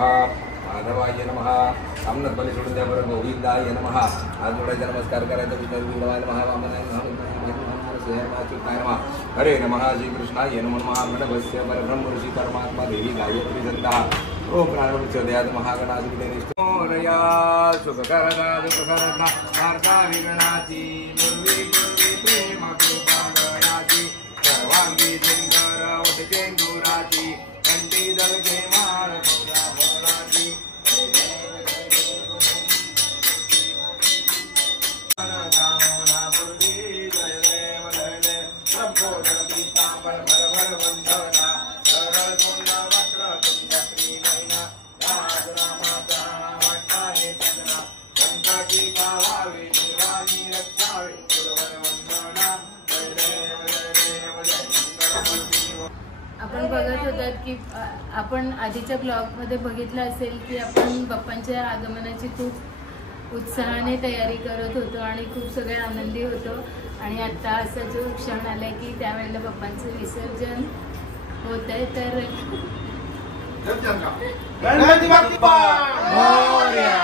नमः माधवाय नमः सामनात बली सोडून द्या बरं गोविंदाय नमः आज जोडायचा नमस्कार करायचा विष्णुदेवाय नमः वामनाय नमः श्रीहरनाथाय नमः हरे नमः श्रीकृष्णाय नमः प्रणवस्य परब्रह्म ऋषि परमात्मा देवी गायत्री सन्ता ओम प्राणोच्चोदयात् महागणाधिपतिनिष्ठोरया सुखकरदा दुःखकरदा वार्ता विगणाची मुर्वी मुर्वी प्रेम कृपागयाची सर्वांगी सुंदर उठचेंदुराची कंठी दलके माळ बोलाची आपण बघत होतात की आपण आधीच्या ब्लॉगमध्ये बघितलं असेल की आपण बाप्पांच्या आगमनाची खूप उत्साहाने तयारी करत होतो आणि खूप सगळे आनंदी होतो आणि आता असा जो क्षण आला की त्यावेळेला बाप्पांचं विसर्जन होत आहे तर गणपती बाप्पा मोरया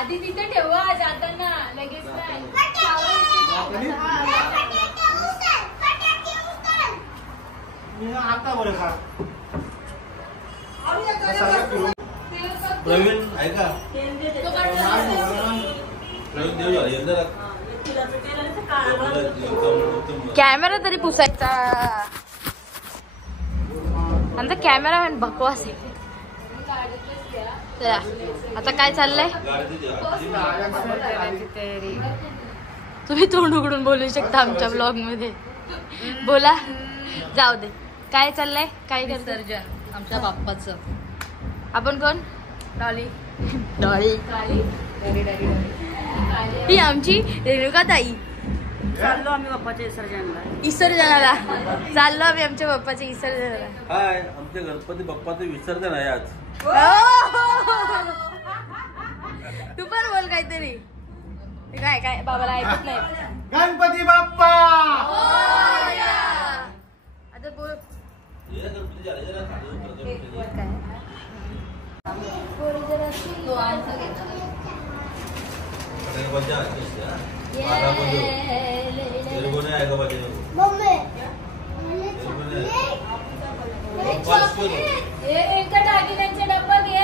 आधी तिथे ठेवा जाताना लगेच नाही आता बरं का प्रवीण ऐका प्रवीण देऊ कॅमेरा तरी पुसायचा आणि कॅमेरामॅन बकवास आहे. आता काय चाललंय तुम्ही तोंड उघडून बोलू शकता आमच्या ब्लॉग मध्ये बोला जाऊ दे काय चाललंय काय विसर्जन आमच्या बाप्पाचं. आपण कोण डॉली डॉली ही आमची रेणुका ताई. चाललो आम्ही बाप्पाच्या विसर्जनाला चाललो आम्ही आमच्या बाप्पाच्या विसर्जनाला. हाय आमच्या गणपती बाप्पाचं विसर्जन आहे आज. तू पण बोल काहीतरी काय काय बाबाला ऐकत नाही. गणपती बाप्पा आता बोल टाकीचे डब्बा घे.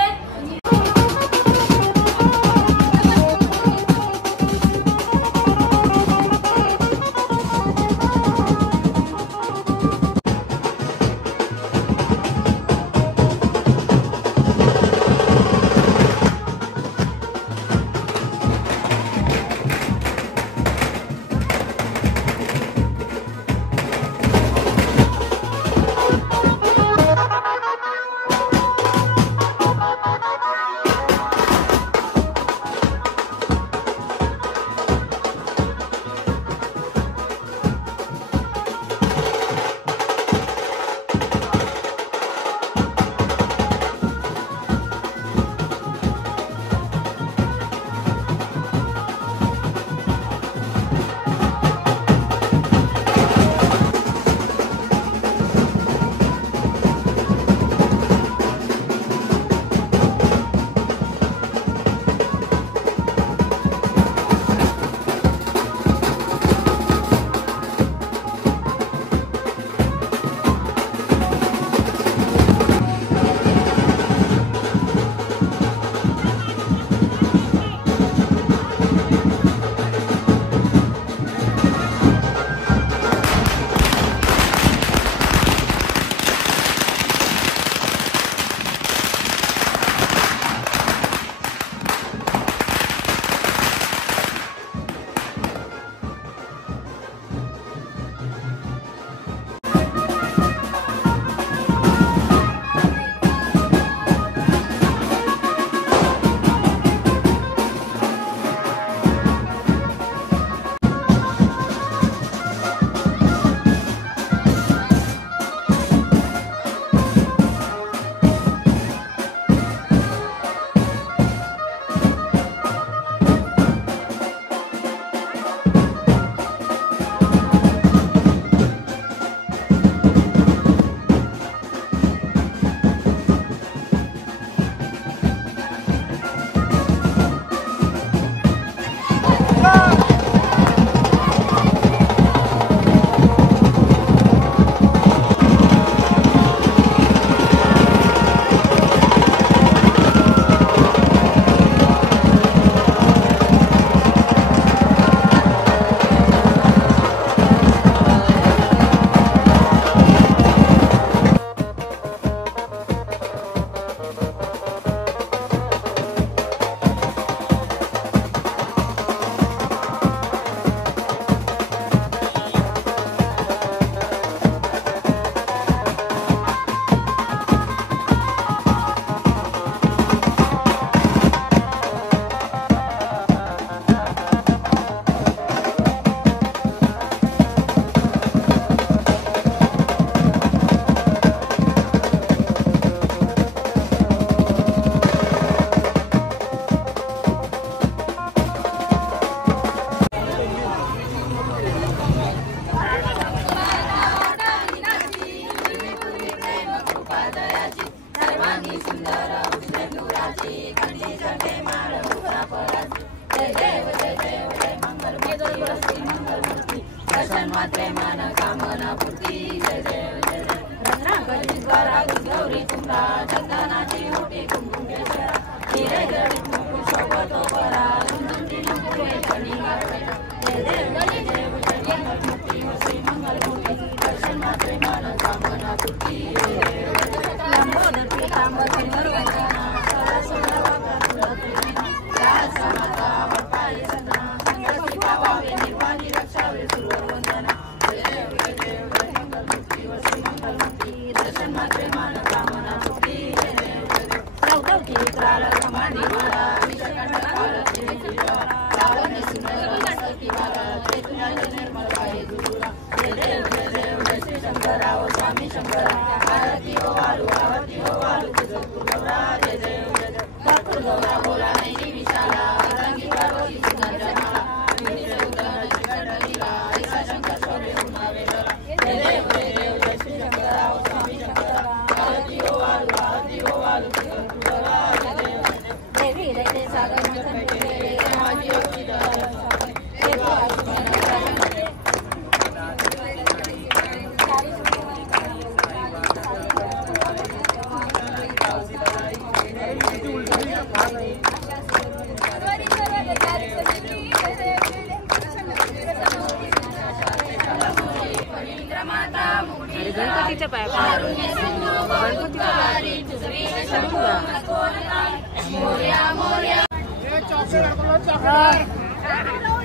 गणपतीच्या पाया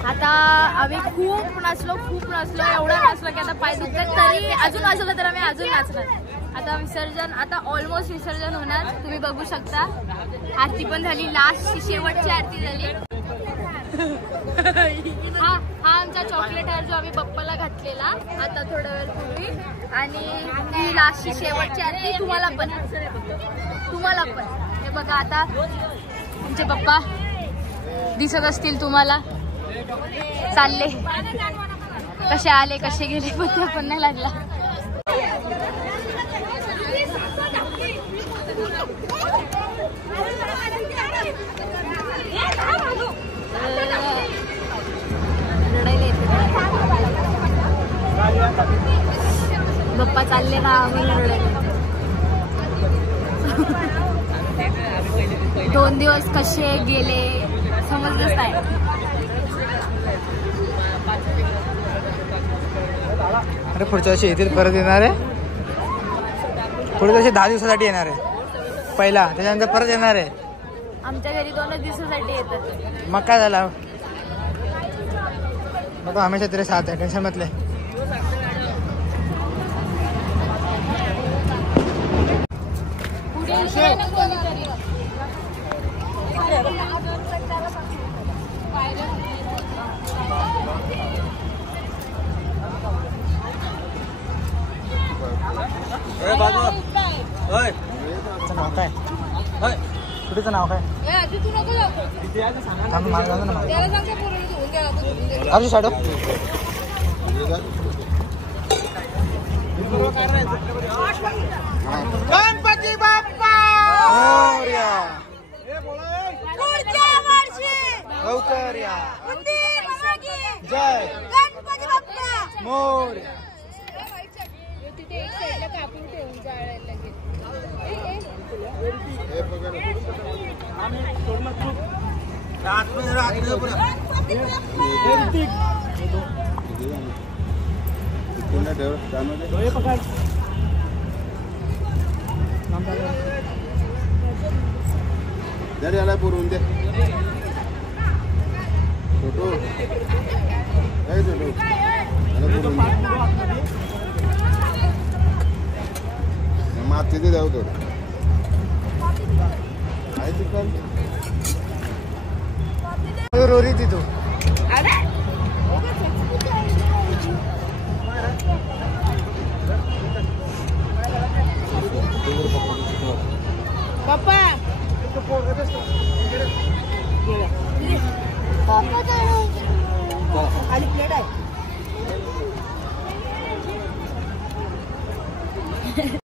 आता आम्ही खूप नाचलो एवढा नाचलो की आता पाय दुखतात तरी अजून नाचलं तर आम्ही अजून नाचणार। आता विसर्जन आता ऑलमोस्ट विसर्जन होणार, तुम्ही बघू शकता। आरती पण झाली, लास्ट शेवटची आरती झाली। हा आमचा चॉकलेट हार जो आम्ही बाप्पाला घातलेला आता थोड्या वेळ पूर्वी, आणि ती लास्टची शेवटची आरती तुम्हाला पण हे बघा। आता तुमचे पप्पा दिसत असतील तुम्हाला, चालले कसे आले कसे गेले पत्ता पण नाही लागला। बाप्पा चालले ना, आम्ही रडायला। 2 दिवस कसे गेले समजलंच नाही। अरे पुढच्या वर्षी येतील, परत येणार आहे। पुढच्या वर्षी 10 दिवसासाठी येणार आहे पहिला, त्याच्यानंतर परत येणार आहे। आमच्या घरी 2 दिवसासाठी येतात। मग काय झालं, मग हमेशा तेरे साथ है, टेंशन मत ले। नाव काय, कुठेचं नाव काय, अर्जुन साडो गणपती बाप्पा मोरया, लवकर या, जय गणपती बाप्पा मोरया। याला पुरवून दे छोटू, छोटू याला पुरवून दे, माती दे जाऊ थोडं आहे चिकन रोरी ती तू पप्पा खाली प्लेट आहे।